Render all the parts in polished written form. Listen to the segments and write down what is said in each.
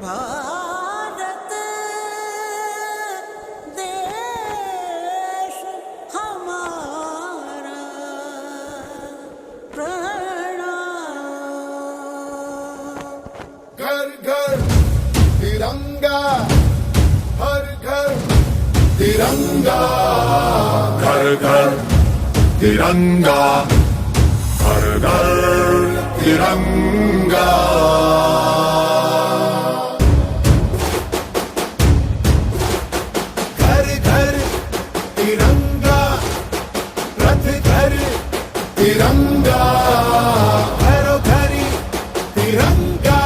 भारत देश हमारा प्रणाम। घर घर तिरंगा, हर घर तिरंगा, घर घर तिरंगा, हर घर तिरंगा। घर घर तिरंगा, रथ घर तिरंगा, घरों घरी तिरंगा,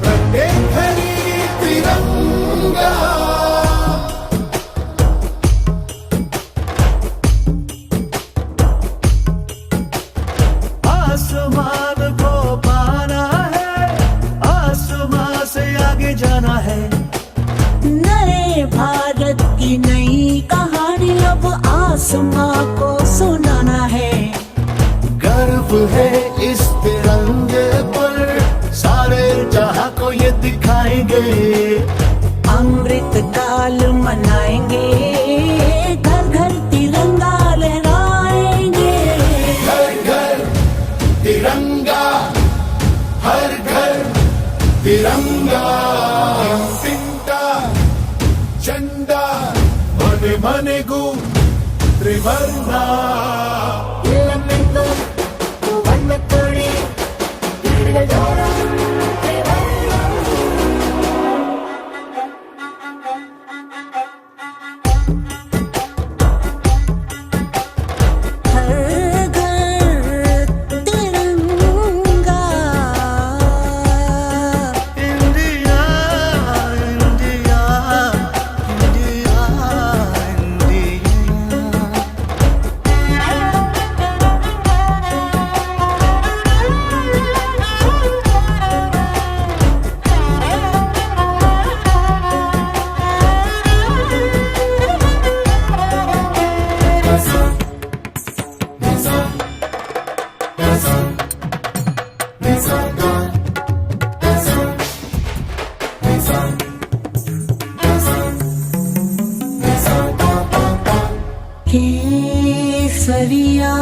प्रत्येक घरी तिरंगा। आसमान को पाना है, आसमान से आगे जाना है। नए भारत की नई कहानी अब आसमां को सुनाना है। गर्व है इस तिरंगे पर, सारे जहां को ये दिखाएंगे। अमृत काल मनाएंगे, घर घर तिरंगा लहराएंगे। घर घर तिरंगा, हर घर तिरंगा। तिंटा झंडा मने मने गु त्रिवर्णा। हर घर तिरंगा, इंडिया इंडिया इंडिया केसरिया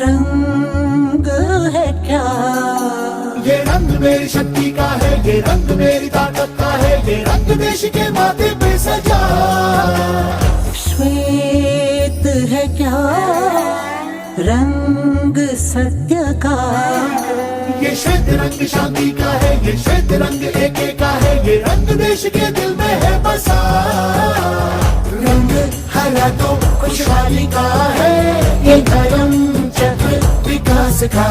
रंग है क्या? ये रंग मेरी शक्ति का है, ये रंग मेरी ताकत का है, ये रंग देश के माथे पे सजा। श्वेत है क्या रंग सत्य का? ये श्वेत रंग शांति का है, ये श्वेत रंग एके का है, ये रंग देश के दिल में है बसा। रंग हरा तो खुशहाली का है, ये धर्म चक्र विकास का।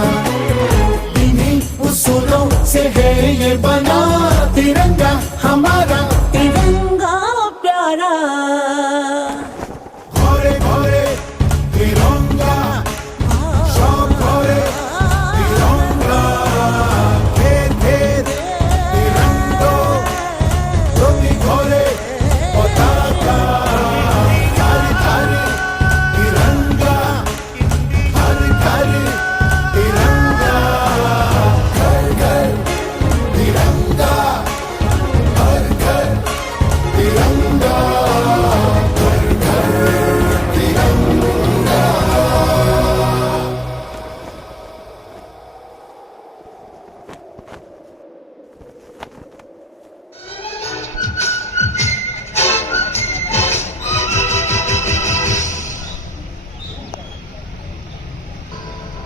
इन्हीं उसूलों से है ये बना तिरंगा हमारा, तिरंगा प्यारा। घोरे घोरे तिरंगा, शौक घोरे तिरंगा, घेर घेर तिरंगो, धोती घोरे पताका। घर घर तिरंगा, हर घर तिरंगा, घर घर तिरंगा, हर घर तिरंगा, घर घर तिरंगा।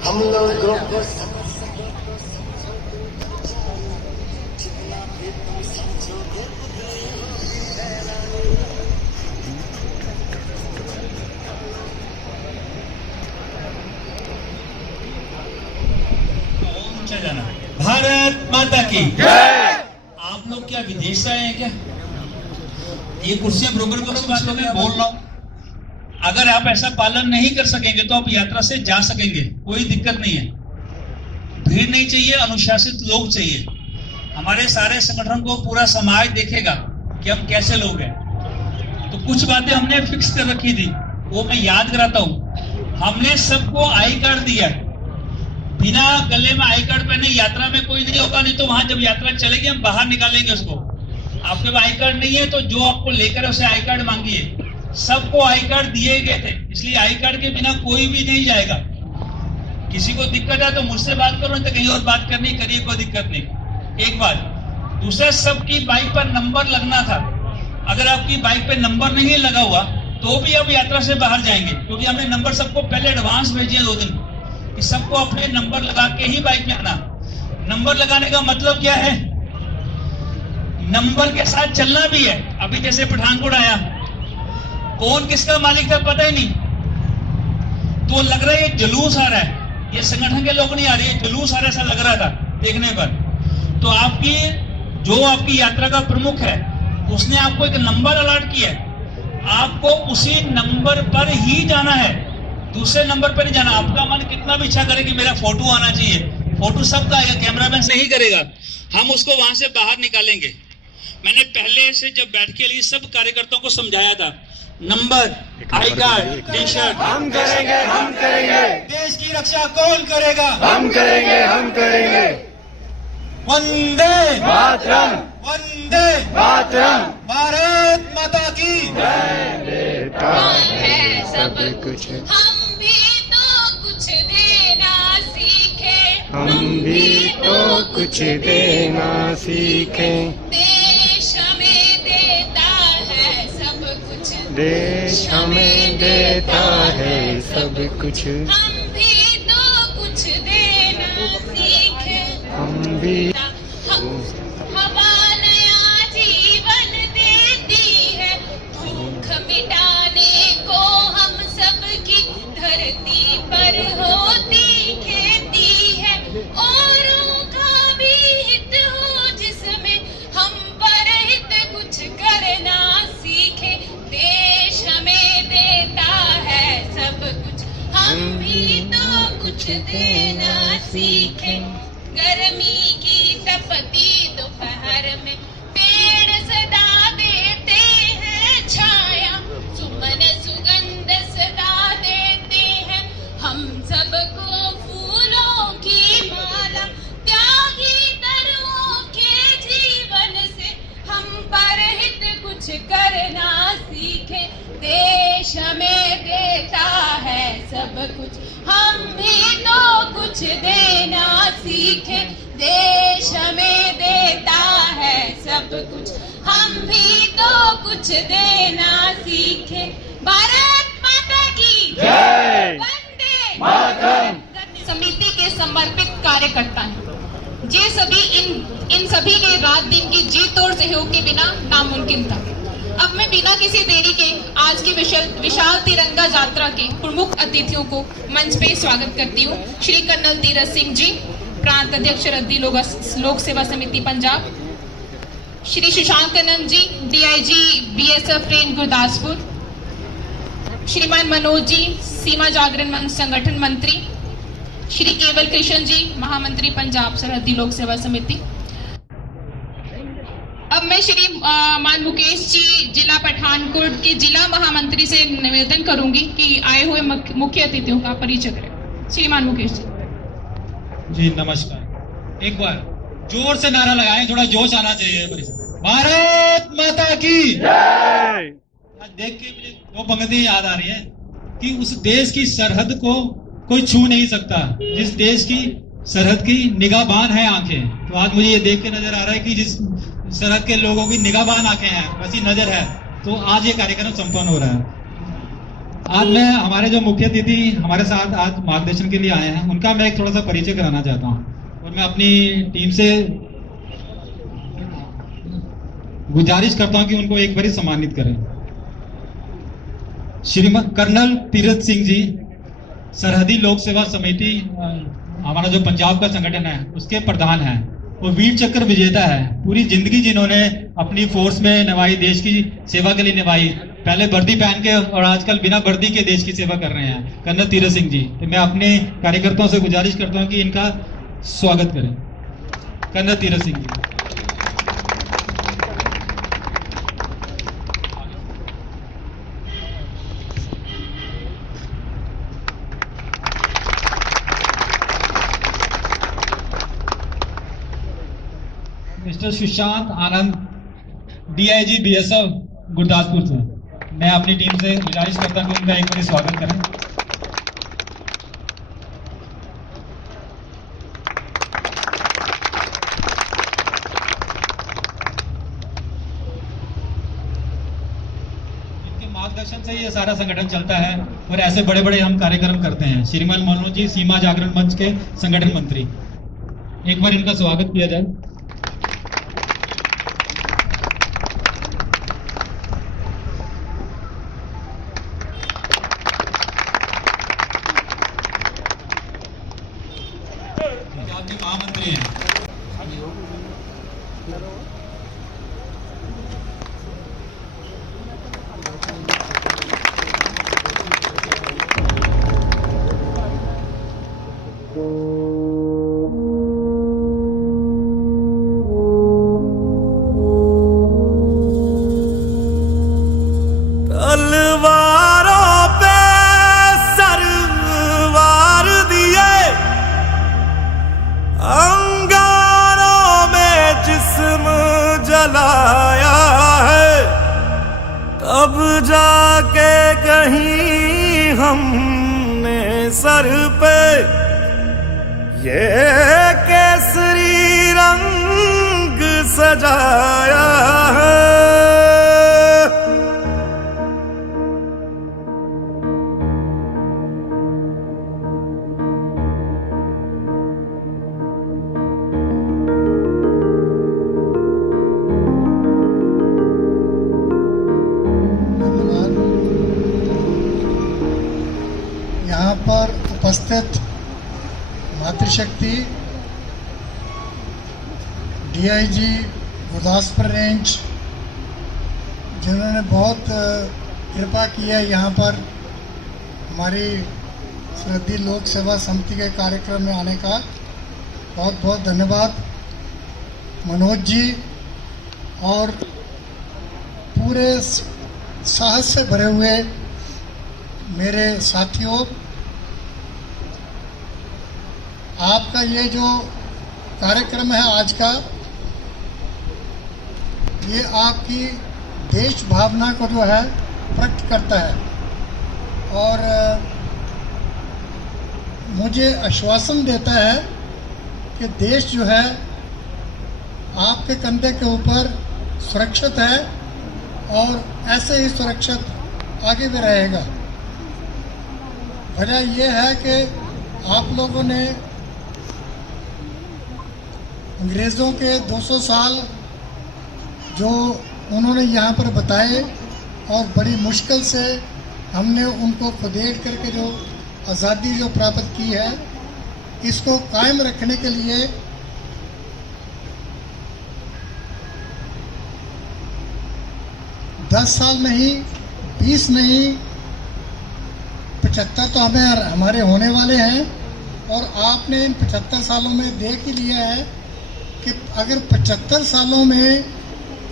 हम लोगों को ऊंचा जाना। भारत माता की आप लोग क्या विदेश से आए हैं क्या? ये कुर्सियां ब्रोकर को बातों में बोल रहा हूं। अगर आप ऐसा पालन नहीं कर सकेंगे तो आप यात्रा से जा सकेंगे, कोई दिक्कत नहीं है। भीड़ नहीं चाहिए, अनुशासित लोग चाहिए। हमारे सारे संगठन को पूरा समाज देखेगा कि हम कैसे लोग हैं। तो कुछ बातें हमने फिक्स कर रखी थी, वो मैं याद कराता हूं। हमने सबको आई कार्ड दिया है। बिना गले में आई कार्ड पहने यात्रा में कोई नहीं होगा, नहीं तो वहां जब यात्रा चलेगी हम बाहर निकालेंगे उसको। आपके पास आई कार्ड नहीं है तो जो आपको लेकर उसे आई कार्ड मांगिए। सबको आई कार्ड दिए गए थे, इसलिए आई कार्ड के बिना कोई भी नहीं जाएगा। किसी को दिक्कत है तो मुझसे बात करो, नहीं तो कहीं और बात करनी, करिए, कोई दिक्कत नहीं। एक बात। दूसरा, सबकी बाइक पर नंबर लगना था। अगर आपकी बाइक पे नंबर नहीं लगा हुआ तो भी आप यात्रा से बाहर जाएंगे, क्योंकि हमने नंबर सबको पहले एडवांस भेजे 2 दिन कि सबको अपने नंबर लगा के ही बाइक में आना। नंबर लगाने का मतलब क्या है? नंबर के साथ चलना भी है। अभी जैसे पठानकोट आया, कौन किसका मालिक था पता ही नहीं, तो लग रहा है ये जुलूस आ रहा है, ये संगठन के लोग नहीं आ रहे, जुलूस आ रहा है ऐसा लग रहा था देखने पर। तो आपकी जो आपकी यात्रा का प्रमुख है उसने आपको एक नंबर अलॉट किया है, आपको उसी नंबर पर ही जाना है, दूसरे नंबर पर नहीं जाना। आपका मन कितना भी इच्छा करे कि मेरा फोटो आना चाहिए, फोटो सबका आएगा, कैमरामैन नहीं करेगा, हम उसको वहां से बाहर निकालेंगे। मैंने पहले से जब बैठ के लिए सब कार्यकर्ताओं को समझाया था, number, I card, T shirt हम करेंगे, हम करेंगे। देश की रक्षा कौन करेगा? हम करेंगे, हम करेंगे। वंदे मातरम, वंदे मातरम। भारत माता की देता है सब कुछ, हम भी तो कुछ देना सीखे, हम भी तो कुछ देना सीखें। देश हमें देता है सब कुछ, देश हमें देता है सब कुछ, हम भी तो कुछ देना सीखे। हम भी हवा नया जीवन देती है, भूख मिटाने को हम सबकी धरती पर होती खेती है। औरों का भी हित हो जिसमें हम पर हित कुछ करना सीखे। देश हमें देता है सब कुछ, हम भी तो कुछ देना सीखे। गर्मी की तपती दोपहर में पेड़ सदा देते हैं छाया, सुमन सुगंध सदा देते हैं हम सबको फूलों की माला। त्यागी तरुओं के जीवन से हम पर हित कुछ करना सीखे। देश हमें देता है सब कुछ, हम भी तो कुछ देना सीखे। देश हमें देता है सब कुछ, हम भी तो कुछ देना सीखे। भारत माता की जय। वंदे मातरम। समिति के समर्पित कार्यकर्ता हैं। ये सभी इन सभी के रात दिन की जी तोड़ सहयोग के बिना नामुमकिन था। अब मैं बिना किसी देरी के आज की विशाल तिरंगा यात्रा के प्रमुख अतिथियों को मंच पे स्वागत करती हूँ। श्री कर्नल तीरथ सिंह जी, प्रांत अध्यक्ष रद्दी लोक सेवा समिति पंजाब। श्री शशांक कनन जी, डीआईजी बीएसएफ रेंज गुरदासपुर। श्रीमान मनोज जी, सीमा जागरण संगठन मंत्री। श्री केवल कृष्ण जी, महामंत्री पंजाब सरहदी लोक सेवा समिति। अब मैं श्री मान मुकेश जी, जिला पठानकोट के जिला महामंत्री से निवेदन करूंगी कि आए हुए मुख्य अतिथियों का परिचय करें। श्रीमान मुकेश जी। जी नमस्कार। एक बार जोर से नारा लगाएं, थोड़ा जोश आना चाहिए। भारत माता की जय। आज देख के मुझे 2 पंक्ति याद आ रही है कि उस देश की सरहद को कोई छू नहीं सकता जिस देश की सरहद की निगाहबान है आंखें। तो आज मुझे ये देख के नजर आ रहा है कि जिस सरहद के लोगों की निगाहबान आंखें हैं, वैसी नजर है, तो आज ये कार्यक्रम संपन्न हो रहा है। आज मैं हमारे जो मुख्य अतिथि हमारे साथ आज मार्गदर्शन के लिए आए हैं, उनका मैं एक थोड़ा सा परिचय कराना चाहता हूँ और मैं अपनी टीम से गुजारिश करता हूँ कि उनको एक बार सम्मानित करें। श्रीमान कर्नल तीरथ सिंह जी, सरहदी लोक सेवा समिति हमारा जो पंजाब का संगठन है उसके प्रधान हैं। वो वीर चक्र विजेता है। पूरी जिंदगी जिन्होंने अपनी फोर्स में निभाई, देश की सेवा के लिए निभाई, पहले वर्दी पहन के और आजकल बिना वर्दी के देश की सेवा कर रहे हैं, कर्नल तीरथ सिंह जी। तो मैं अपने कार्यकर्ताओं से गुजारिश करता हूं कि इनका स्वागत करें। कर्नल तीरथ सिंह जी। मिस्टर सुशांत आनंद, DIG BSF गुरदासपुर से। मैं अपनी टीम से गुजारिश करता हूँ कि उनका एक बार स्वागत करें। इनके मार्गदर्शन से ये सारा संगठन चलता है और ऐसे बड़े बड़े हम कार्यक्रम करते हैं। श्रीमान मनोज जी, सीमा जागरण मंच के संगठन मंत्री, एक बार इनका स्वागत किया जाए। आपके महामंत्री हैं। तलवारों पे सरवार दिए, अंगारों में जिस्म जलाया है, तब जाके कहीं हमने सर पे ये केसरी रंग सजाया है। यहाँ पर उपस्थित मातृशक्ति, DIG गुरदासपुर रेंज, जिन्होंने बहुत कृपा की है यहाँ पर हमारी सरहदी लोक सेवा समिति के कार्यक्रम में आने का, बहुत बहुत धन्यवाद। मनोज जी और पूरे साहस से भरे हुए मेरे साथियों, आपका ये जो कार्यक्रम है आज का, ये आपकी देश भावना को जो है प्रकट करता है और मुझे आश्वासन देता है कि देश जो है आपके कंधे के ऊपर सुरक्षित है और ऐसे ही सुरक्षित आगे भी रहेगा। वजह यह है कि आप लोगों ने अंग्रेज़ों के 200 साल जो उन्होंने यहाँ पर बताए और बड़ी मुश्किल से हमने उनको खुदेड़ करके जो आज़ादी जो प्राप्त की है, इसको कायम रखने के लिए दस साल नहीं, 20 नहीं, 75 तो हमारे होने वाले हैं। और आपने इन 75 सालों में देख ही लिया है कि अगर 75 सालों में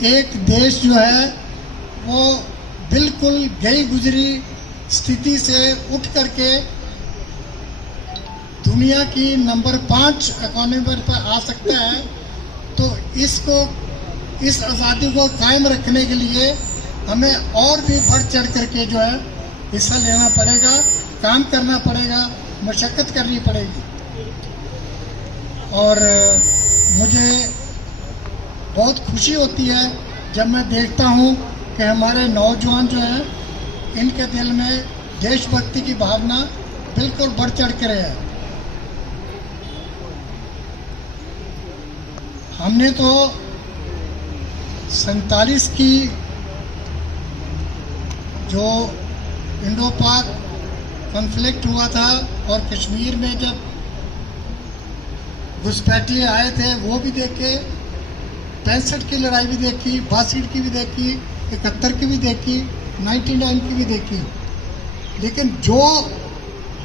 एक देश जो है वो बिल्कुल गई गुजरी स्थिति से उठ करके दुनिया की नंबर 5 इकोनॉमी पर आ सकता है, तो इस आज़ादी को कायम रखने के लिए हमें और भी बढ़ चढ़ करके जो है हिस्सा लेना पड़ेगा, काम करना पड़ेगा, मशक्क़त करनी पड़ेगी। और मुझे बहुत खुशी होती है जब मैं देखता हूँ कि हमारे नौजवान जो हैं, इनके दिल में देशभक्ति की भावना बिल्कुल बढ़ चढ़ कर है। हमने तो 47 की जो इंडो पाक कॉन्फ्लिक्ट हुआ था और कश्मीर में जब घुसपैठिए आए थे वो भी देखे, 65 की लड़ाई भी देखी, 62 की भी देखी, 71 की भी देखी, 99 की भी देखी। लेकिन जो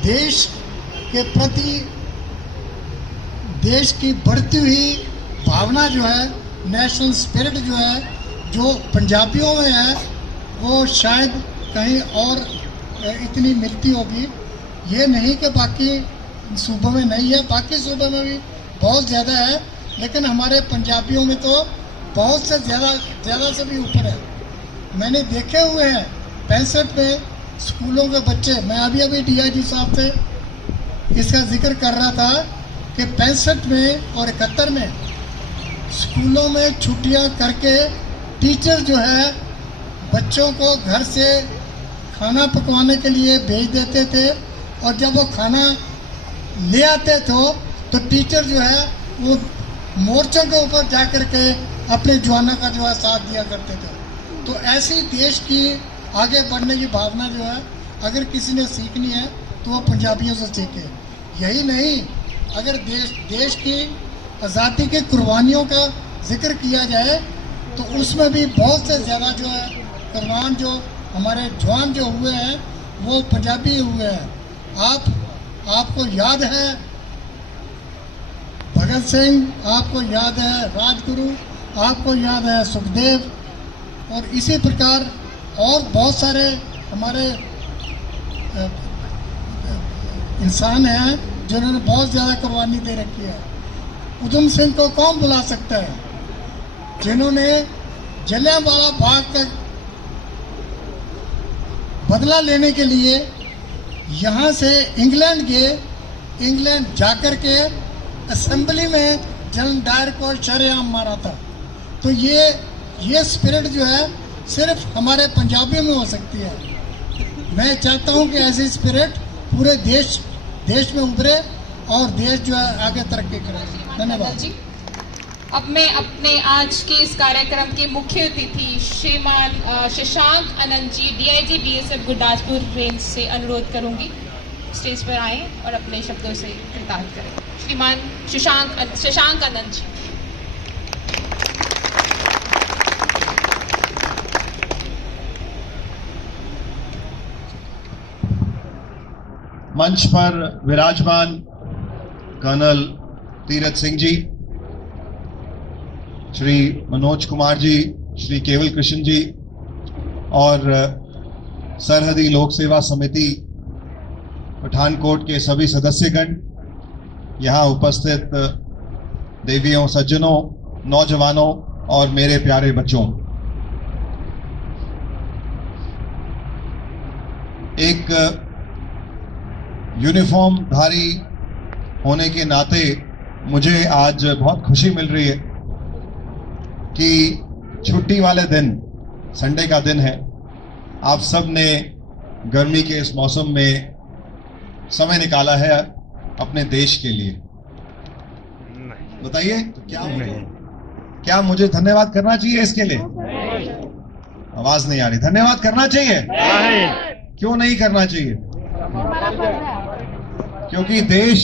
देश के प्रति देश की बढ़ती हुई भावना जो है, नेशनल स्पिरिट जो है, जो पंजाबियों में है, वो शायद कहीं और इतनी मिलती होगी। ये नहीं कि बाकी सूबों में नहीं है, बाकी सूबों में भी बहुत ज़्यादा है, लेकिन हमारे पंजाबियों में तो बहुत से ज़्यादा से भी ऊपर है। मैंने देखे हुए हैं 65 में स्कूलों के बच्चे, मैं अभी DIG साहब से इसका जिक्र कर रहा था कि 65 में और 71 में स्कूलों में छुट्टियां करके टीचर जो है बच्चों को घर से खाना पकवाने के लिए भेज देते थे, और जब वो खाना ले आते तो टीचर जो है वो मोर्चों के ऊपर जा कर के अपने जवानों का जो है साथ दिया करते थे। तो ऐसी देश की आगे बढ़ने की भावना जो है अगर किसी ने सीखनी है तो वो पंजाबियों से सीखे। यही नहीं, अगर देश की आज़ादी की कुर्बानियों का जिक्र किया जाए तो उसमें भी बहुत से ज़्यादा जो है कुर्बान जो हमारे जवान जो हुए हैं वो पंजाबी हुए हैं। आपको याद है भगत सिंह, आपको याद है राजगुरु, आपको याद है सुखदेव, और इसी प्रकार और बहुत सारे हमारे इंसान हैं जिन्होंने बहुत ज़्यादा कुर्बानी दे रखी है। उधम सिंह को कौन बुला सकता है, जिन्होंने जलियांवाला बाग का बदला लेने के लिए यहाँ से इंग्लैंड गए, इंग्लैंड जाकर के असेंबली में जनरल डायर को शरेआम मारा था। तो ये स्पिरिट जो है सिर्फ हमारे पंजाबियों में हो सकती है। मैं चाहता हूँ कि ऐसी स्पिरिट पूरे देश में उभरे और देश जो है आगे तरक्की करे। धन्यवाद जी। अब मैं अपने आज के इस कार्यक्रम के मुख्य अतिथि श्रीमान Shashank Anand ji, DIG BSF Gurdaspur range से अनुरोध करूंगी स्टेज पर आएं और अपने शब्दों से कृतार्थ करें। श्रीमान शशांक आनंद जी। मंच पर विराजमान कर्नल तीरथ सिंह जी, श्री मनोज कुमार जी, श्री केवल कृष्ण जी और सरहदी लोक सेवा समिति पठानकोट के सभी सदस्यगण, यहाँ उपस्थित देवियों, सज्जनों, नौजवानों और मेरे प्यारे बच्चों, एक यूनिफॉर्म धारी होने के नाते मुझे आज बहुत खुशी मिल रही है कि छुट्टी वाले दिन, संडे का दिन है, आप सब ने गर्मी के इस मौसम में समय निकाला है अपने देश के लिए। बताइए क्या मुझे धन्यवाद करना चाहिए इसके लिए? आवाज नहीं आ रही। धन्यवाद करना चाहिए? क्यों नहीं करना चाहिए? क्योंकि देश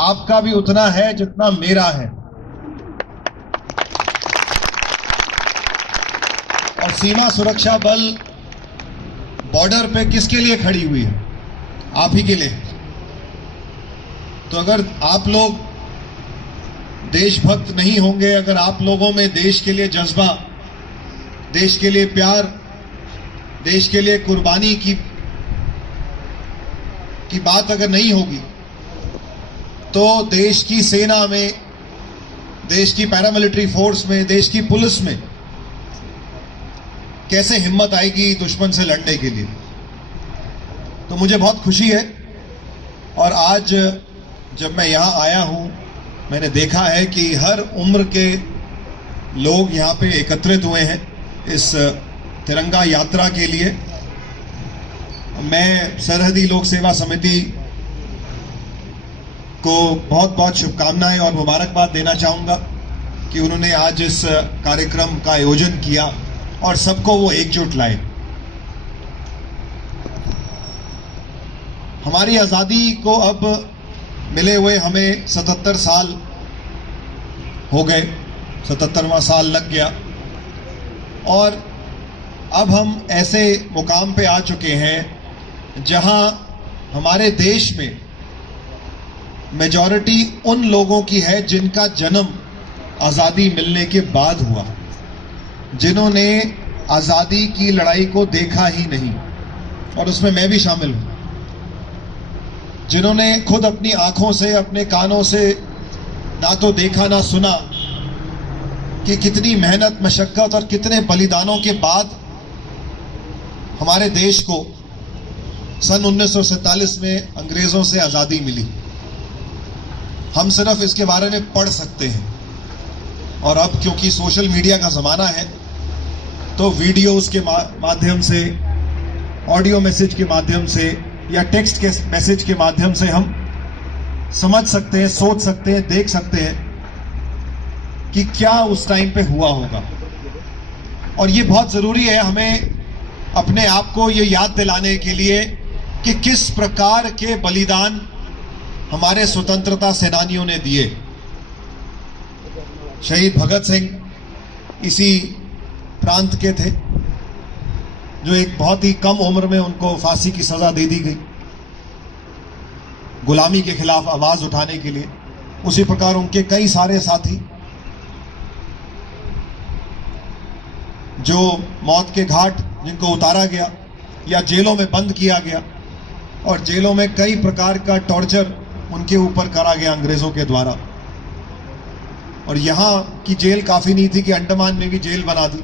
आपका भी उतना है जितना मेरा है, और सीमा सुरक्षा बल बॉर्डर पे किसके लिए खड़ी हुई है? आप ही के लिए। तो अगर आप लोग देशभक्त नहीं होंगे, अगर आप लोगों में देश के लिए जज्बा, देश के लिए प्यार, देश के लिए कुर्बानी की बात अगर नहीं होगी, तो देश की सेना में, देश की पैरामिलिट्री फोर्स में, देश की पुलिस में कैसे हिम्मत आएगी दुश्मन से लड़ने के लिए। तो मुझे बहुत खुशी है, और आज जब मैं यहाँ आया हूँ, मैंने देखा है कि हर उम्र के लोग यहाँ पे एकत्रित हुए हैं इस तिरंगा यात्रा के लिए। मैं सरहदी लोक सेवा समिति को बहुत बहुत शुभकामनाएं और मुबारकबाद देना चाहूँगा कि उन्होंने आज इस कार्यक्रम का आयोजन किया और सबको वो एकजुट लाए। हमारी आज़ादी को अब मिले हुए हमें 77 साल हो गए, 77वां साल लग गया, और अब हम ऐसे मुकाम पे आ चुके हैं जहां हमारे देश में मेजॉरिटी उन लोगों की है जिनका जन्म आज़ादी मिलने के बाद हुआ, जिन्होंने आज़ादी की लड़ाई को देखा ही नहीं, और उसमें मैं भी शामिल हूं, जिन्होंने खुद अपनी आंखों से, अपने कानों से ना तो देखा ना सुना, कि कितनी मेहनत मशक्कत और कितने बलिदानों के बाद हमारे देश को सन 1947 में अंग्रेजों से आज़ादी मिली। हम सिर्फ इसके बारे में पढ़ सकते हैं, और अब क्योंकि सोशल मीडिया का ज़माना है तो वीडियोस के माध्यम से, ऑडियो मैसेज के माध्यम से या टेक्स्ट के मैसेज के माध्यम से हम समझ सकते हैं, सोच सकते हैं, देख सकते हैं कि क्या उस टाइम पे हुआ होगा। और ये बहुत ज़रूरी है हमें अपने आप को ये याद दिलाने के लिए कि किस प्रकार के बलिदान हमारे स्वतंत्रता सेनानियों ने दिए। शहीद भगत सिंह इसी प्रांत के थे, जो एक बहुत ही कम उम्र में उनको फांसी की सजा दे दी गई गुलामी के खिलाफ आवाज उठाने के लिए। उसी प्रकार उनके कई सारे साथी जो मौत के घाट जिनको उतारा गया या जेलों में बंद किया गया, और जेलों में कई प्रकार का टॉर्चर उनके ऊपर करा गया अंग्रेजों के द्वारा। और यहाँ की जेल काफ़ी नहीं थी कि अंडमान में भी जेल बना दी,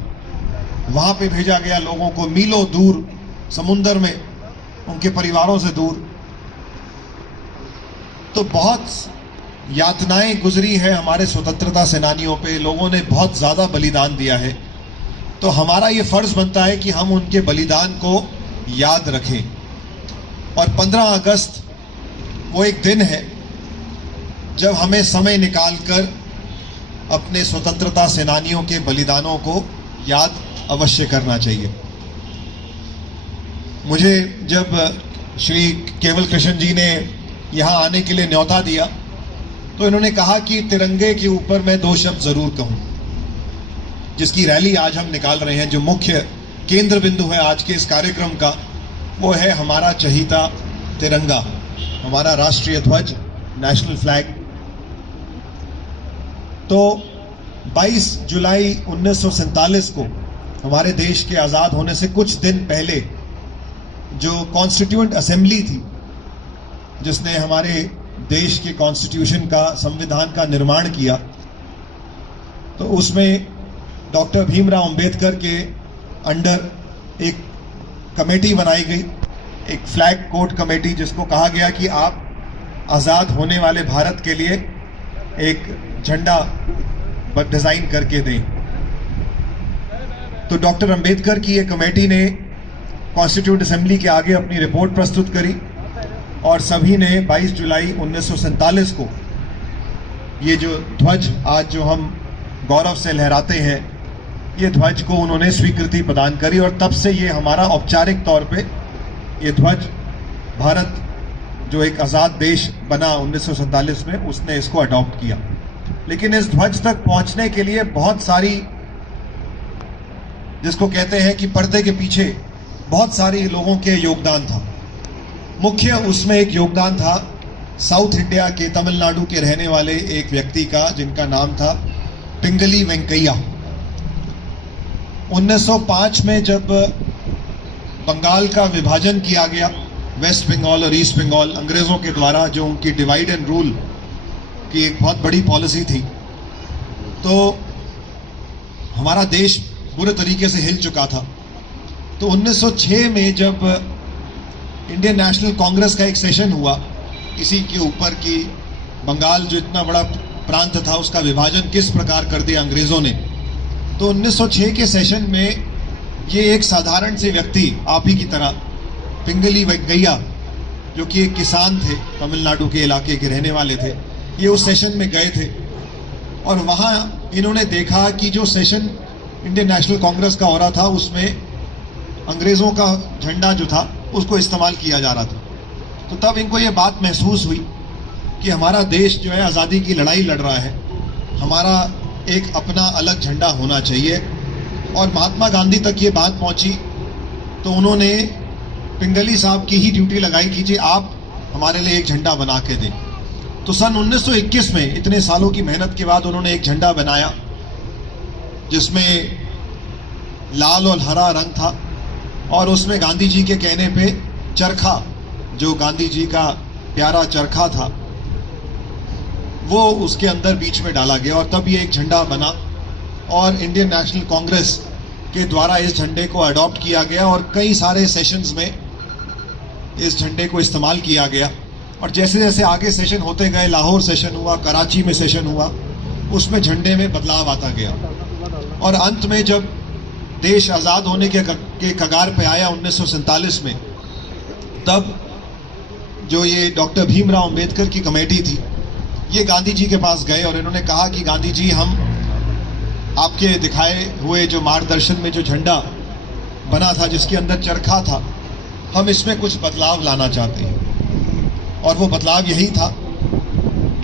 वहाँ पे भेजा गया लोगों को मीलों दूर समुंदर में, उनके परिवारों से दूर। तो बहुत यातनाएं गुजरी है हमारे स्वतंत्रता सेनानियों पे, लोगों ने बहुत ज़्यादा बलिदान दिया है। तो हमारा ये फ़र्ज़ बनता है कि हम उनके बलिदान को याद रखें। और 15 अगस्त वो एक दिन है जब हमें समय निकालकर अपने स्वतंत्रता सेनानियों के बलिदानों को याद अवश्य करना चाहिए। मुझे जब श्री केवल कृष्ण जी ने यहाँ आने के लिए न्योता दिया तो इन्होंने कहा कि तिरंगे के ऊपर मैं 2 शब्द ज़रूर कहूँ, जिसकी रैली आज हम निकाल रहे हैं। जो मुख्य केंद्र बिंदु है आज के इस कार्यक्रम का वो है हमारा चहीता तिरंगा, हमारा राष्ट्रीय ध्वज, नेशनल फ्लैग। तो 22 जुलाई 1947 को हमारे देश के आज़ाद होने से कुछ दिन पहले जो कॉन्स्टिट्यूएंट असेंबली थी, जिसने हमारे देश के कॉन्स्टिट्यूशन का, संविधान का निर्माण किया, तो उसमें डॉक्टर भीमराव अंबेडकर के अंडर एक कमेटी बनाई गई, एक फ्लैग कोड कमेटी, जिसको कहा गया कि आप आज़ाद होने वाले भारत के लिए एक झंडा डिज़ाइन करके दें। तो डॉक्टर अंबेडकर की ये कमेटी ने कॉन्स्टिट्यूएंट असेंबली के आगे अपनी रिपोर्ट प्रस्तुत करी, और सभी ने 22 जुलाई 1947 को ये जो ध्वज आज जो हम गौरव से लहराते हैं, ये ध्वज को उन्होंने स्वीकृति प्रदान करी। और तब से ये हमारा औपचारिक तौर पे ये ध्वज, भारत जो एक आज़ाद देश बना 1947 में, उसने इसको अडॉप्ट किया। लेकिन इस ध्वज तक पहुंचने के लिए बहुत सारी, जिसको कहते हैं कि पर्दे के पीछे बहुत सारे लोगों के योगदान था। मुख्य उसमें एक योगदान था साउथ इंडिया के, तमिलनाडु के रहने वाले एक व्यक्ति का, जिनका नाम था पिंगली वेंकैया। 1905 में जब बंगाल का विभाजन किया गया, वेस्ट बंगाल और ईस्ट बंगाल, अंग्रेज़ों के द्वारा, जो उनकी डिवाइड एंड रूल की एक बहुत बड़ी पॉलिसी थी, तो हमारा देश बुरे तरीके से हिल चुका था। तो 1906 में जब इंडियन नेशनल कांग्रेस का एक सेशन हुआ इसी के ऊपर कि बंगाल जो इतना बड़ा प्रांत था उसका विभाजन किस प्रकार कर दिया अंग्रेज़ों ने, तो 1906 के सेशन में ये एक साधारण से व्यक्ति, आप ही की तरह, पिंगली वेंकैया, जो कि एक किसान थे, तमिलनाडु के इलाके के रहने वाले थे, ये उस सेशन में गए थे। और वहाँ इन्होंने देखा कि जो सेशन इंडियन नेशनल कांग्रेस का हो रहा था उसमें अंग्रेज़ों का झंडा जो था उसको इस्तेमाल किया जा रहा था। तो तब इनको ये बात महसूस हुई कि हमारा देश जो है आज़ादी की लड़ाई लड़ रहा है, हमारा एक अपना अलग झंडा होना चाहिए। और महात्मा गांधी तक ये बात पहुंची तो उन्होंने पिंगली साहब की ही ड्यूटी लगाई कि जी आप हमारे लिए एक झंडा बना के दें। तो सन 1921 में, इतने सालों की मेहनत के बाद, उन्होंने एक झंडा बनाया जिसमें लाल और हरा रंग था, और उसमें गांधी जी के कहने पे चरखा, जो गांधी जी का प्यारा चरखा था, वो उसके अंदर बीच में डाला गया और तब ये एक झंडा बना। और इंडियन नेशनल कांग्रेस के द्वारा इस झंडे को अडॉप्ट किया गया और कई सारे सेशंस में इस झंडे को इस्तेमाल किया गया। और जैसे जैसे आगे सेशन होते गए, लाहौर सेशन हुआ, कराची में सेशन हुआ, उसमें झंडे में बदलाव आता गया। और अंत में जब देश आज़ाद होने के कगार पे आया 1947 में, तब जो ये डॉक्टर भीमराव अंबेडकर की कमेटी थी, ये गांधी जी के पास गए और इन्होंने कहा कि गांधी जी, हम आपके दिखाए हुए जो मार्गदर्शन में जो झंडा बना था, जिसके अंदर चरखा था, हम इसमें कुछ बदलाव लाना चाहते हैं। और वो बदलाव यही था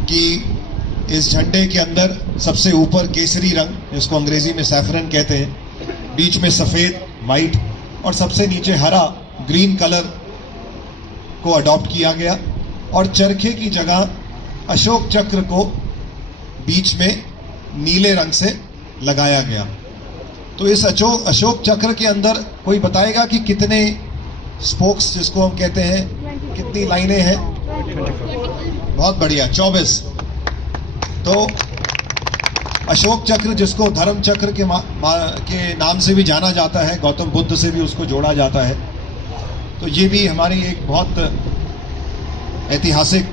कि इस झंडे के अंदर सबसे ऊपर केसरी रंग, जिसको अंग्रेजी में सैफरन कहते हैं, बीच में सफ़ेद वाइट और सबसे नीचे हरा ग्रीन कलर को अडॉप्ट किया गया। और चरखे की जगह अशोक चक्र को बीच में नीले रंग से लगाया गया। तो इस अशोक चक्र के अंदर कोई बताएगा कि कितने स्पोक्स, जिसको हम कहते हैं, कितनी लाइनें हैं? बहुत बढ़िया, 24। तो अशोक चक्र, जिसको धर्म चक्र के नाम से भी जाना जाता है, गौतम बुद्ध से भी उसको जोड़ा जाता है, तो ये भी हमारी एक बहुत ऐतिहासिक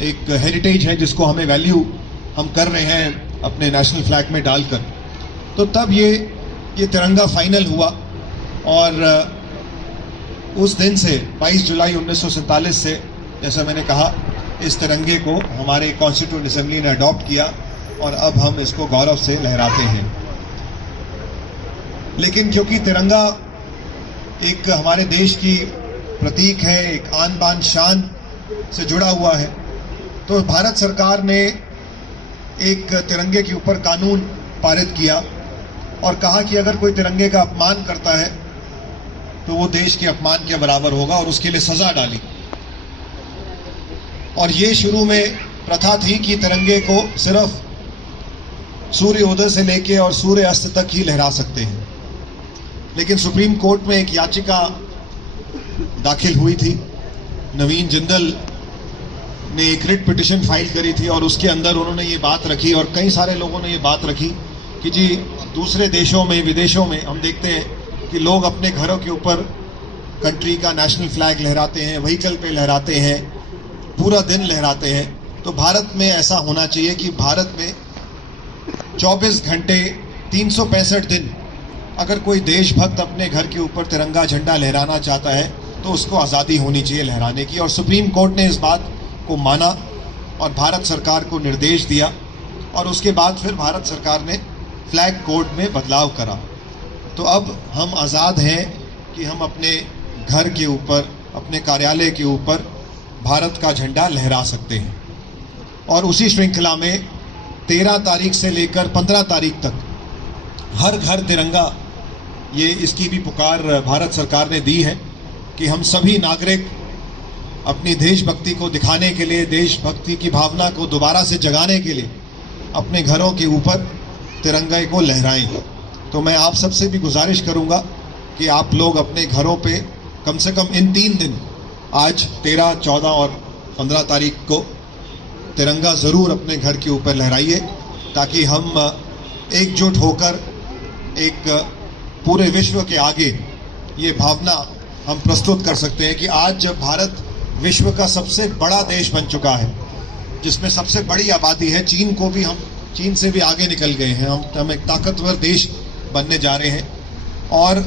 एक हेरिटेज है, जिसको हमें वैल्यू हम कर रहे हैं अपने नेशनल फ्लैग में डालकर। तो तब ये तिरंगा फाइनल हुआ और उस दिन से 22 जुलाई 1947 से, जैसा मैंने कहा, इस तिरंगे को हमारे कॉन्स्टिट्यूएंट असेंबली ने अडॉप्ट किया और अब हम इसको गौरव से लहराते हैं। लेकिन क्योंकि तिरंगा एक हमारे देश की प्रतीक है, एक आन बान शान से जुड़ा हुआ है, तो भारत सरकार ने एक तिरंगे के ऊपर कानून पारित किया और कहा कि अगर कोई तिरंगे का अपमान करता है तो वो देश के अपमान के बराबर होगा, और उसके लिए सजा डाली। और ये शुरू में प्रथा थी कि तिरंगे को सिर्फ सूर्योदय से लेके और सूर्य अस्त तक ही लहरा सकते हैं। लेकिन सुप्रीम कोर्ट में एक याचिका दाखिल हुई थी, नवीन जिंदल ने एक रिट पिटिशन फाइल करी थी और उसके अंदर उन्होंने ये बात रखी और कई सारे लोगों ने ये बात रखी कि जी, दूसरे देशों में, विदेशों में हम देखते हैं कि लोग अपने घरों के ऊपर कंट्री का नेशनल फ्लैग लहराते हैं, व्हीकल पे लहराते हैं, पूरा दिन लहराते हैं। तो भारत में ऐसा होना चाहिए कि भारत में 24 घंटे 365 दिन अगर कोई देशभक्त अपने घर के ऊपर तिरंगा झंडा लहराना चाहता है तो उसको आज़ादी होनी चाहिए लहराने की। और सुप्रीम कोर्ट ने इस बात को माना और भारत सरकार को निर्देश दिया और उसके बाद फिर भारत सरकार ने फ्लैग कोड में बदलाव करा। तो अब हम आज़ाद हैं कि हम अपने घर के ऊपर, अपने कार्यालय के ऊपर भारत का झंडा लहरा सकते हैं। और उसी श्रृंखला में 13 तारीख से लेकर 15 तारीख तक हर घर तिरंगा, ये इसकी भी पुकार भारत सरकार ने दी है कि हम सभी नागरिक अपनी देशभक्ति को दिखाने के लिए, देशभक्ति की भावना को दोबारा से जगाने के लिए अपने घरों के ऊपर तिरंगे को लहराएं। तो मैं आप सबसे भी गुजारिश करूंगा कि आप लोग अपने घरों पे कम से कम इन 3 दिन, आज 13, 14 और 15 तारीख को तिरंगा ज़रूर अपने घर के ऊपर लहराइए, ताकि हम एकजुट होकर एक पूरे विश्व के आगे ये भावना हम प्रस्तुत कर सकते हैं कि आज जब भारत विश्व का सबसे बड़ा देश बन चुका है, जिसमें सबसे बड़ी आबादी है, चीन से भी आगे निकल गए हैं, हम एक ताकतवर देश बनने जा रहे हैं। और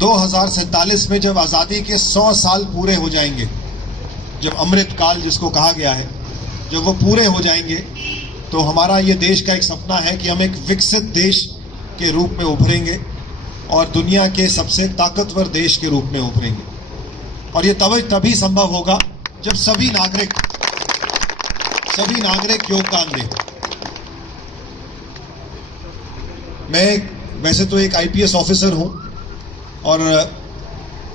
2047 में जब आज़ादी के 100 साल पूरे हो जाएंगे, जब अमृत काल जिसको कहा गया है, जब वो पूरे हो जाएंगे, तो हमारा ये देश का एक सपना है कि हम एक विकसित देश के रूप में उभरेंगे और दुनिया के सबसे ताकतवर देश के रूप में उभरेंगे। और ये तभी संभव होगा जब सभी नागरिक योगदान दें। मैं वैसे तो एक आईपीएस ऑफिसर हूं और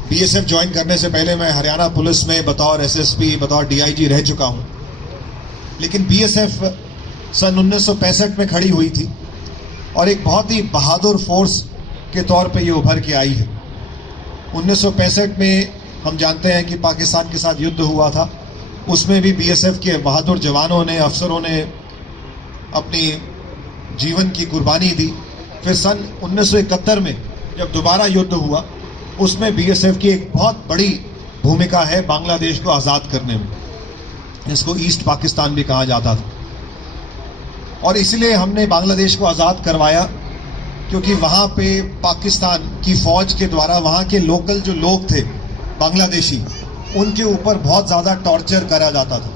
बीएसएफ ज्वाइन करने से पहले मैं हरियाणा पुलिस में बतौर एसएसपी, बतौर डीआईजी रह चुका हूं। लेकिन बीएसएफ सन 1965 में खड़ी हुई थी और एक बहुत ही बहादुर फोर्स के तौर पे ये उभर के आई है। 1965 में हम जानते हैं कि पाकिस्तान के साथ युद्ध हुआ था, उसमें भी बीएसएफ के बहादुर जवानों ने, अफसरों ने अपनी जीवन की कुर्बानी दी। फिर सन 1971 में जब दोबारा युद्ध हुआ, उसमें बीएसएफ की एक बहुत बड़ी भूमिका है बांग्लादेश को आज़ाद करने में, जिसको ईस्ट पाकिस्तान भी कहा जाता था। और इसलिए हमने बांग्लादेश को आज़ाद करवाया क्योंकि वहाँ पे पाकिस्तान की फ़ौज के द्वारा वहाँ के लोकल जो लोग थे बांग्लादेशी, उनके ऊपर बहुत ज़्यादा टॉर्चर करा जाता था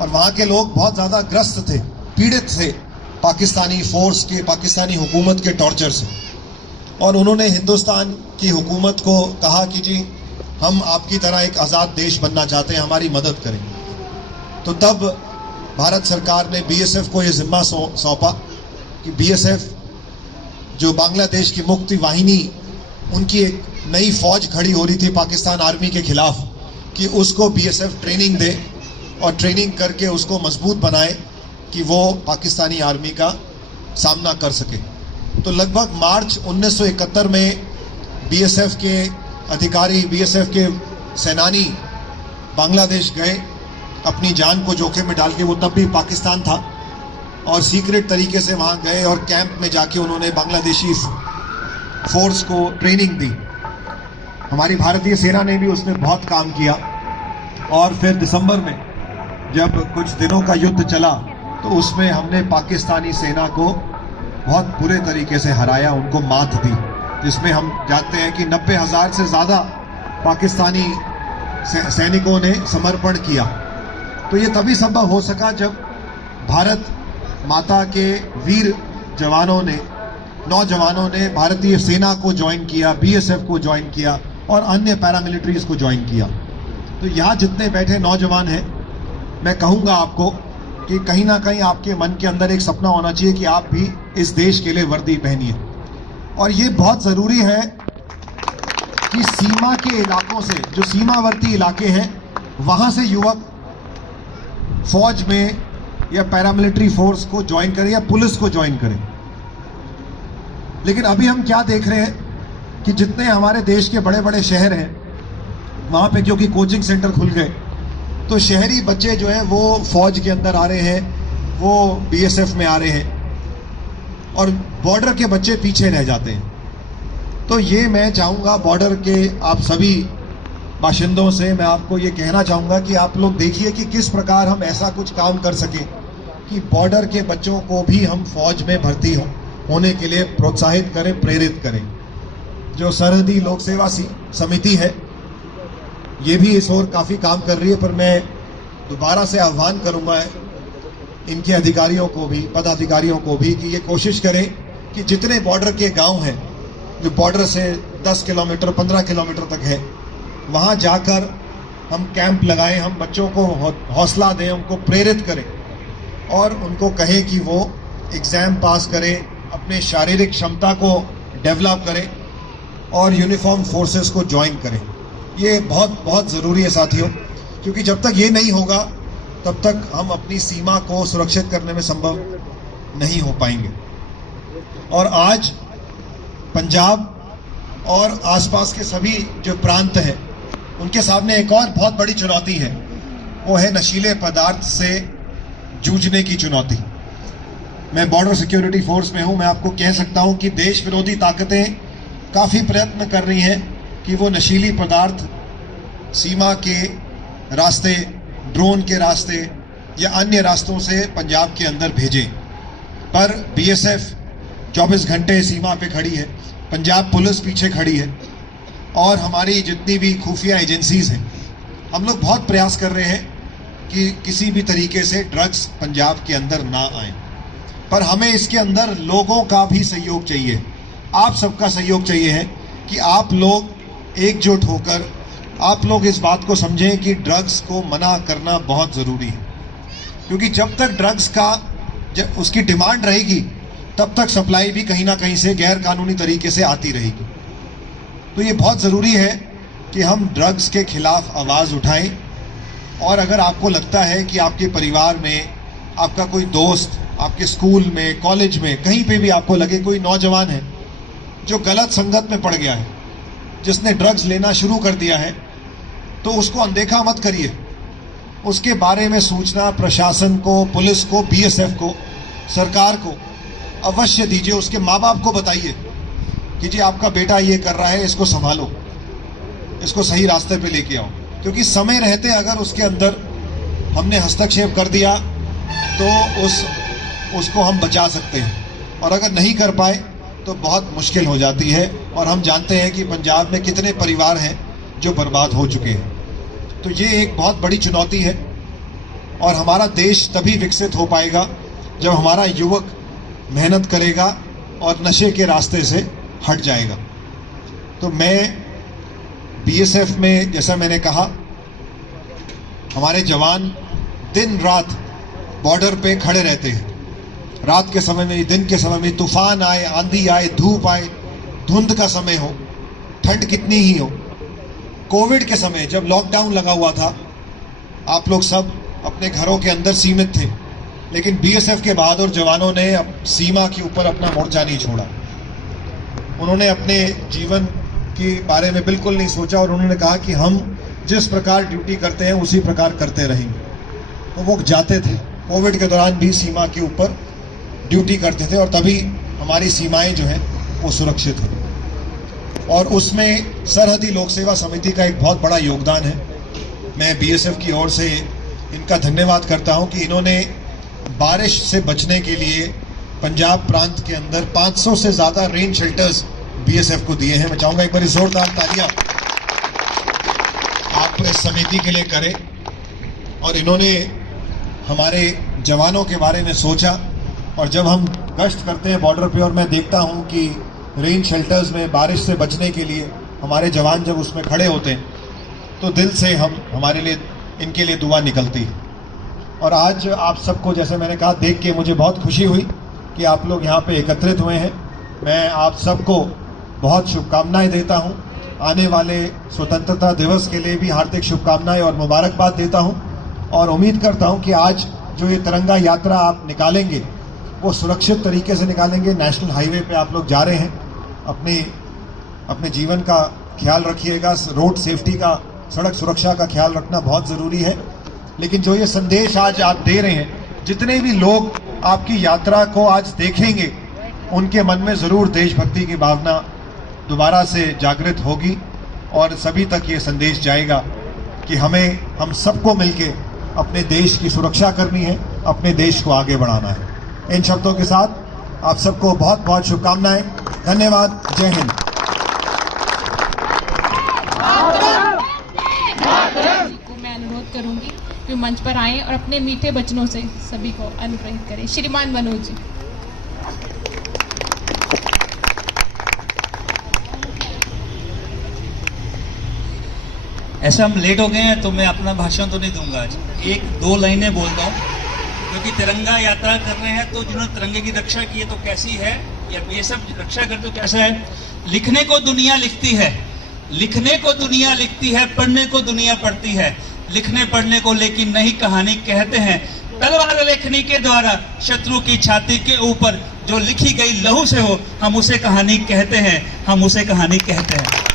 और वहाँ के लोग बहुत ज़्यादा ग्रस्त थे, पीड़ित थे पाकिस्तानी फ़ोर्स के, पाकिस्तानी हुकूमत के टॉर्चर से। और उन्होंने हिंदुस्तान की हुकूमत को कहा कि जी हम आपकी तरह एक आज़ाद देश बनना चाहते हैं, हमारी मदद करें। तो तब भारत सरकार ने बीएसएफ को ये जिम्मा सौंपा कि बीएसएफ जो बांग्लादेश की मुक्ति वाहिनी, उनकी एक नई फौज खड़ी हो रही थी पाकिस्तान आर्मी के खिलाफ, कि उसको बीएसएफ ट्रेनिंग दे और ट्रेनिंग करके उसको मजबूत बनाए कि वो पाकिस्तानी आर्मी का सामना कर सके। तो लगभग मार्च 1971 में बीएसएफ के अधिकारी, बीएसएफ के सेनानी बांग्लादेश गए, अपनी जान को जोखिम में डाल के। वो तब भी पाकिस्तान था और सीक्रेट तरीके से वहाँ गए और कैंप में जाके उन्होंने बांग्लादेशी फोर्स को ट्रेनिंग दी। हमारी भारतीय सेना ने भी उसमें बहुत काम किया। और फिर दिसंबर में जब कुछ दिनों का युद्ध चला तो उसमें हमने पाकिस्तानी सेना को बहुत बुरे तरीके से हराया, उनको मात दी, जिसमें हम जानते हैं कि 90,000 से ज़्यादा पाकिस्तानी सैनिकों ने समर्पण किया। तो ये तभी संभव हो सका जब भारत माता के वीर जवानों ने, नौजवानों ने भारतीय सेना को ज्वाइन किया, बीएसएफ को ज्वाइन किया और अन्य पैरामिलिट्रीज को ज्वाइन किया। तो यहाँ जितने बैठे नौजवान हैं, मैं कहूँगा आपको कि कहीं ना कहीं आपके मन के अंदर एक सपना होना चाहिए कि आप भी इस देश के लिए वर्दी पहनिए। और ये बहुत ज़रूरी है कि सीमा के इलाकों से, जो सीमावर्ती इलाके हैं, वहाँ से युवक फौज में या पैरामिलिट्री फोर्स को ज्वाइन करें या पुलिस को ज्वाइन करें। लेकिन अभी हम क्या देख रहे हैं कि जितने हमारे देश के बड़े बड़े शहर हैं, वहाँ पे क्योंकि कोचिंग सेंटर खुल गए, तो शहरी बच्चे जो हैं वो फौज के अंदर आ रहे हैं, वो बीएसएफ में आ रहे हैं और बॉर्डर के बच्चे पीछे रह जाते हैं। तो ये मैं चाहूँगा बॉर्डर के आप सभी बाशिंदों से, मैं आपको ये कहना चाहूँगा कि आप लोग देखिए कि किस प्रकार हम ऐसा कुछ काम कर सकें कि बॉर्डर के बच्चों को भी हम फौज में भर्ती होने के लिए प्रोत्साहित करें, प्रेरित करें। जो सरहदी लोक सेवा समिति है, ये भी इस ओर काफ़ी काम कर रही है, पर मैं दोबारा से आह्वान करूँगा इनके अधिकारियों को भी, पदाधिकारियों को भी, कि ये कोशिश करें कि जितने बॉर्डर के गांव हैं, जो बॉर्डर से 10 किलोमीटर 15 किलोमीटर तक है, वहाँ जाकर हम कैंप लगाएं, हम बच्चों को हौसला दें, उनको प्रेरित करें और उनको कहें कि वो एग्ज़ाम पास करें, अपने शारीरिक क्षमता को डेवलप करें और यूनिफॉर्म फोर्सेस को ज्वाइन करें। ये बहुत बहुत ज़रूरी है साथियों, क्योंकि जब तक ये नहीं होगा तब तक हम अपनी सीमा को सुरक्षित करने में संभव नहीं हो पाएंगे। और आज पंजाब और आसपास के सभी जो प्रांत हैं, उनके सामने एक और बहुत बड़ी चुनौती है, वो है नशीले पदार्थ से जूझने की चुनौती। मैं बॉर्डर सिक्योरिटी फोर्स में हूँ, मैं आपको कह सकता हूँ कि देश विरोधी ताकतें काफ़ी प्रयत्न कर रही हैं कि वो नशीली पदार्थ सीमा के रास्ते, ड्रोन के रास्ते या अन्य रास्तों से पंजाब के अंदर भेजें। पर बीएसएफ 24 घंटे सीमा पे खड़ी है, पंजाब पुलिस पीछे खड़ी है और हमारी जितनी भी खुफिया एजेंसीज़ हैं, हम लोग बहुत प्रयास कर रहे हैं कि किसी भी तरीके से ड्रग्स पंजाब के अंदर ना आए। पर हमें इसके अंदर लोगों का भी सहयोग चाहिए, आप सबका सहयोग चाहिए है कि आप लोग एकजुट होकर आप लोग इस बात को समझें कि ड्रग्स को मना करना बहुत ज़रूरी है। क्योंकि जब तक ड्रग्स का उसकी डिमांड रहेगी, तब तक सप्लाई भी कहीं ना कहीं से गैर कानूनी तरीके से आती रहेगी। तो ये बहुत ज़रूरी है कि हम ड्रग्स के खिलाफ आवाज़ उठाएं। और अगर आपको लगता है कि आपके परिवार में आपका कोई दोस्त, आपके स्कूल में, कॉलेज में, कहीं पे भी आपको लगे कोई नौजवान है जो गलत संगत में पड़ गया है, जिसने ड्रग्स लेना शुरू कर दिया है, तो उसको अनदेखा मत करिए। उसके बारे में सूचना प्रशासन को, पुलिस को, बीएसएफ को, सरकार को अवश्य दीजिए। उसके माँ बाप को बताइए कि जी आपका बेटा ये कर रहा है, इसको संभालो, इसको सही रास्ते पे लेके आओ। क्योंकि समय रहते अगर उसके अंदर हमने हस्तक्षेप कर दिया तो उसको हम बचा सकते हैं, और अगर नहीं कर पाए तो बहुत मुश्किल हो जाती है। और हम जानते हैं कि पंजाब में कितने परिवार हैं जो बर्बाद हो चुके हैं। तो ये एक बहुत बड़ी चुनौती है, और हमारा देश तभी विकसित हो पाएगा जब हमारा युवक मेहनत करेगा और नशे के रास्ते से हट जाएगा। तो मैं बीएसएफ में, जैसा मैंने कहा, हमारे जवान दिन रात बॉर्डर पे खड़े रहते हैं। रात के समय में, दिन के समय में, तूफान आए, आंधी आए, धूप आए, धुंध का समय हो, ठंड कितनी ही हो। कोविड के समय जब लॉकडाउन लगा हुआ था, आप लोग सब अपने घरों के अंदर सीमित थे, लेकिन बीएसएफ के बहादुर जवानों ने सीमा के ऊपर अपना मोर्चा नहीं छोड़ा। उन्होंने अपने जीवन के बारे में बिल्कुल नहीं सोचा, और उन्होंने कहा कि हम जिस प्रकार ड्यूटी करते हैं उसी प्रकार करते रहेंगे। तो वो जाते थे, कोविड के दौरान भी सीमा के ऊपर ड्यूटी करते थे, और तभी हमारी सीमाएं जो हैं वो सुरक्षित हैं। और उसमें सरहदी लोक सेवा समिति का एक बहुत बड़ा योगदान है। मैं बीएसएफ की ओर से इनका धन्यवाद करता हूं कि इन्होंने बारिश से बचने के लिए पंजाब प्रांत के अंदर 500 से ज़्यादा रेन शेल्टर्स बीएसएफ को दिए हैं। मैं चाहूँगा एक बार जोरदार तालियां आप इस समिति के लिए करें। और इन्होंने हमारे जवानों के बारे में सोचा, और जब हम गश्त करते हैं बॉर्डर पे और मैं देखता हूं कि रेन शेल्टर्स में बारिश से बचने के लिए हमारे जवान जब उसमें खड़े होते हैं, तो दिल से हमारे लिए, इनके लिए दुआ निकलती है। और आज आप सबको, जैसे मैंने कहा, देख के मुझे बहुत खुशी हुई कि आप लोग यहाँ पे एकत्रित हुए हैं। मैं आप सबको बहुत शुभकामनाएं देता हूँ। आने वाले स्वतंत्रता दिवस के लिए भी हार्दिक शुभकामनाएं और मुबारकबाद देता हूँ, और उम्मीद करता हूँ कि आज जो ये तिरंगा यात्रा आप निकालेंगे वो सुरक्षित तरीके से निकालेंगे। नेशनल हाईवे पे आप लोग जा रहे हैं, अपने जीवन का ख्याल रखिएगा। रोड सेफ्टी का, सड़क सुरक्षा का ख्याल रखना बहुत ज़रूरी है। लेकिन जो ये संदेश आज आप दे रहे हैं, जितने भी लोग आपकी यात्रा को आज देखेंगे, उनके मन में ज़रूर देशभक्ति की भावना दोबारा से जागृत होगी, और सभी तक ये संदेश जाएगा कि हम सबको मिलके अपने देश की सुरक्षा करनी है, अपने देश को आगे बढ़ाना है। इन शब्दों के साथ आप सबको बहुत बहुत शुभकामनाएं। धन्यवाद। जय हिंद। मैं अनुरोध करूंगी कि मंच पर आएं और अपने मीठे वचनों से सभी को अनुप्राणित करें। श्रीमान मनोज जी। ऐसा हम लेट हो गए हैं तो मैं अपना भाषण तो नहीं दूंगा आज, 1-2 लाइनें बोलता हूँ, क्योंकि तिरंगा यात्रा कर रहे हैं तो जिन्होंने तिरंगे की रक्षा की है तो कैसी है, या ये सब रक्षा करते तो कैसा है। लिखने को दुनिया लिखती है, लिखने को दुनिया लिखती है, पढ़ने को दुनिया पढ़ती है, लिखने पढ़ने को लेकिन नहीं कहानी कहते हैं। तलवार लेखनी के द्वारा शत्रु की छाती के ऊपर जो लिखी गई लहू से हो, हम उसे कहानी कहते हैं, हम उसे कहानी कहते हैं।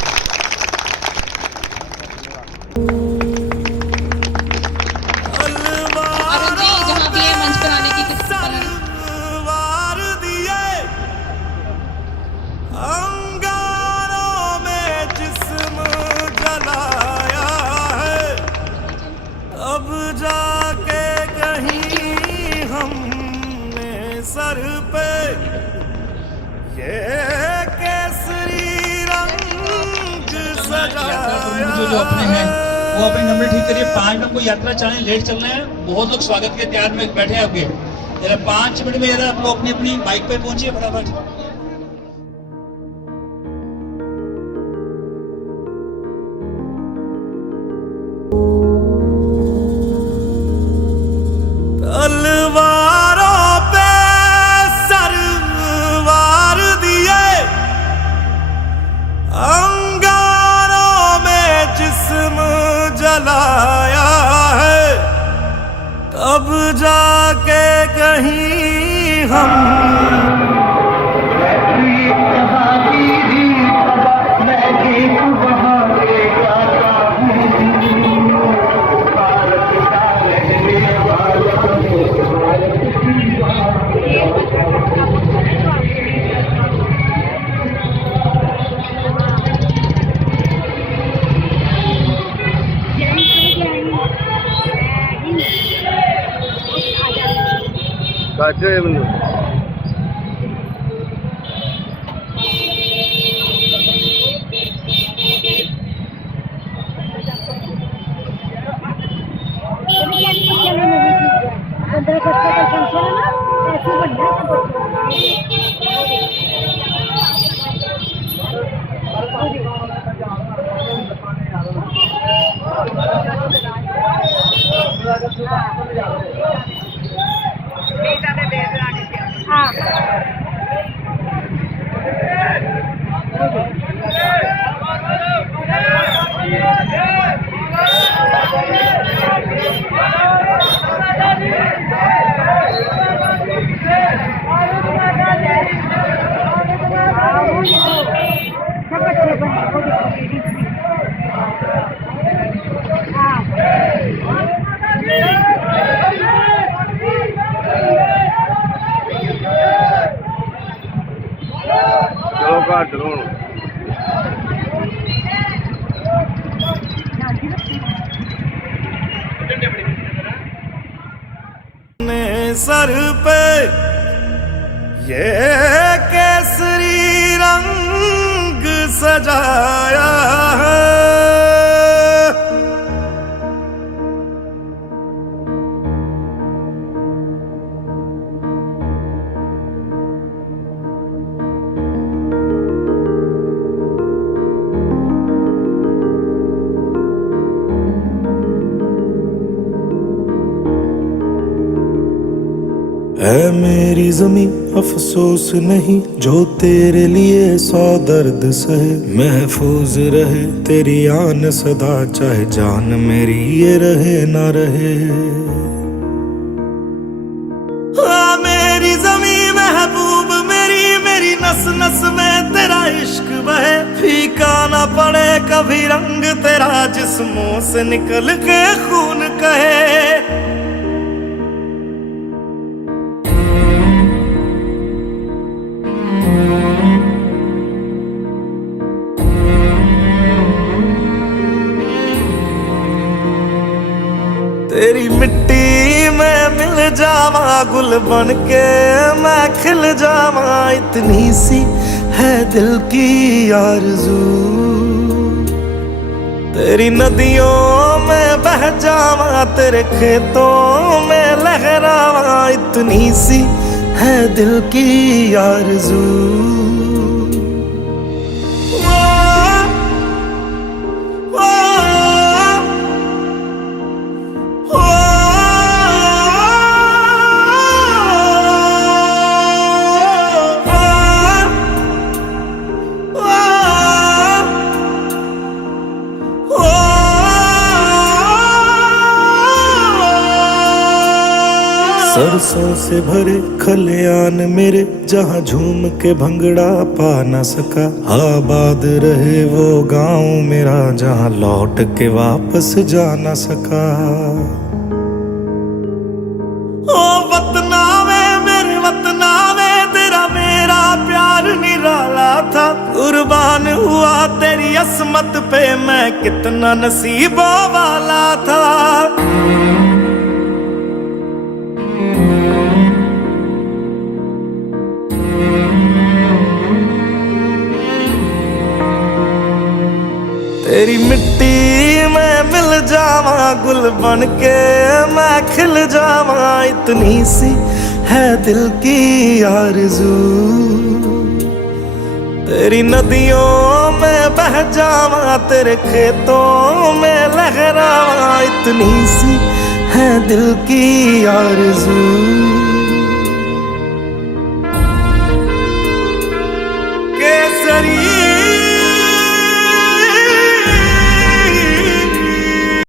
अरुण जी जहाँ भी है मंच पर आने की वार दिए अंगारों में जिस्म जलाया है, अब जाके कहीं हमने सर पे ये केसरी रंग सजाया। जो अपने हैं वो अपने नंबर ठीक करिए। 5 मिनट को यात्रा चलें, लेट चल रहे हैं, बहुत लोग स्वागत के तैयार में बैठे हैं आपके। जरा 5 मिनट में जरा आप लोग अपनी अपनी बाइक पे पहुंचिए फटाफट। तलवारों पे सरवार दिए अंगारों में जिस्म जलाया है, तब जाके कहीं हम सर पे ये केसरी रंग सजाया है, है मेरी ज़मीं अफसोस नहीं जो तेरे लिए 100 दर्द सहे, महफूज रहे तेरी आन सदा चाहे जान मेरी ये रहे ना रहे। हाँ मेरी ज़मीं महबूब मेरी नस नस में तेरा इश्क बहे, फीका ना पड़े कभी रंग तेरा जिस्मों से निकल के खून कहे। तेरी मिट्टी में मिल जावा गुल बन के मैं खिल जावा, इतनी सी है दिल की आरज़ू। तेरी नदियों में बह जावा तेरे खेतों में लहरावा, इतनी सी है दिल की आरज़ू। सरसों से भरे खलियान मेरे जहाँ झूम के भंगड़ा पा न सका, आबाद रहे वो गांव मेरा जहाँ लौट के वापस जा न सका। ओ वतना में मेरे वतना में तेरा मेरा प्यार निराला था, कुर्बान हुआ तेरी असमत पे मैं कितना नसीबों वाला था। तेरी मिट्टी में मिल जावा गुल बन के मैं खिल जावा, इतनी सी है दिल की आरज़ू। तेरी नदियों में बह जावा तेरे खेतों में लहरावा, इतनी सी है दिल की आरज़ू।